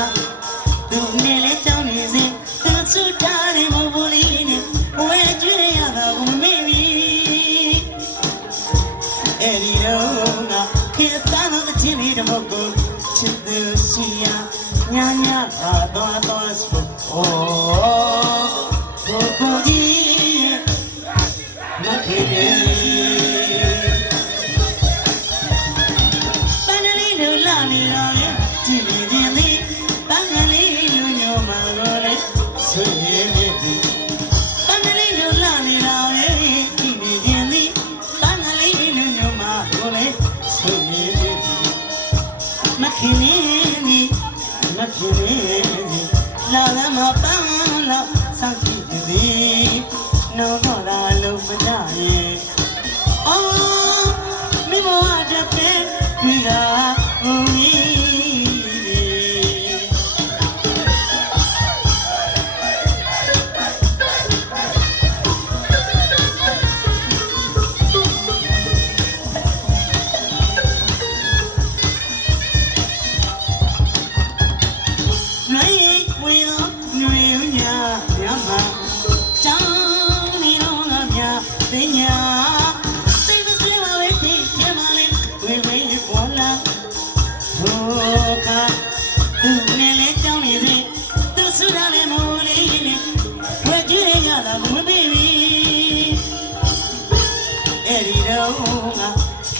က္ခသူနေလေတောင်းနေစဉ်သူချူထားနေမဘူးလေးနဲ့ဝဲကြွရတာကိုမေ့ပြီအဲ့ဒီတော့ငါခေတ်စားတဲ့ချင်းလေးတော့ မခင်နေနီမခင်နေနီလာလမပန်းလာစောင့်ကြည့်သည်နောတော့လာလို့မကြ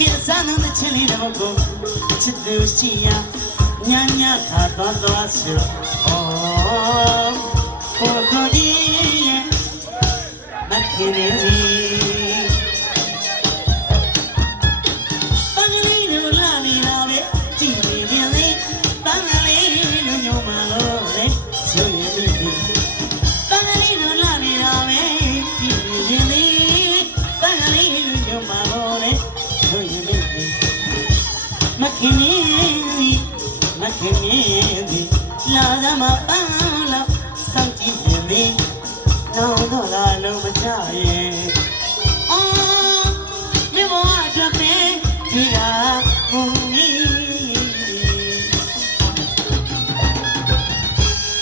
ခေတ်စားတဲ့ချင်းလေးတော့ကိုချစ်သူရှိရညာညာခါတော့တော့ဆိုအော်ကိုကိုကြီးရဲ့မခင်နေကြီး မခင်နေမခင်နေလာသမားပန်းလောက်စောင့်ကြည့်ပြန်လေနောက်တော့လာလို့မကြရဲ့အော်မြေဘဝအတွက်ပဲဒီကဘုံကြီး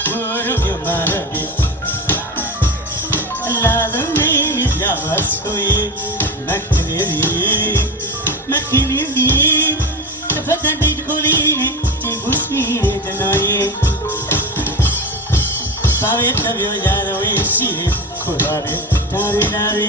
ဘုရုပ်ရမာရပြီအလားဆုံးနေကြပါဆိုရင်မကလေးဒီမ ကလေးဒီတစ်ဖက်တည်းတကူလေးနဲ့ကြည့်ဘူးစီတနာရဲ့ဘာပဲတပြောကြတော့ရှိတယ်ခုတော့တယ်ဒါရီဒါရီ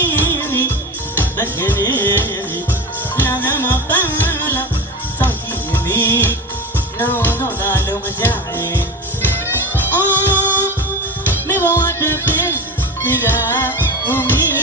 องค์นี้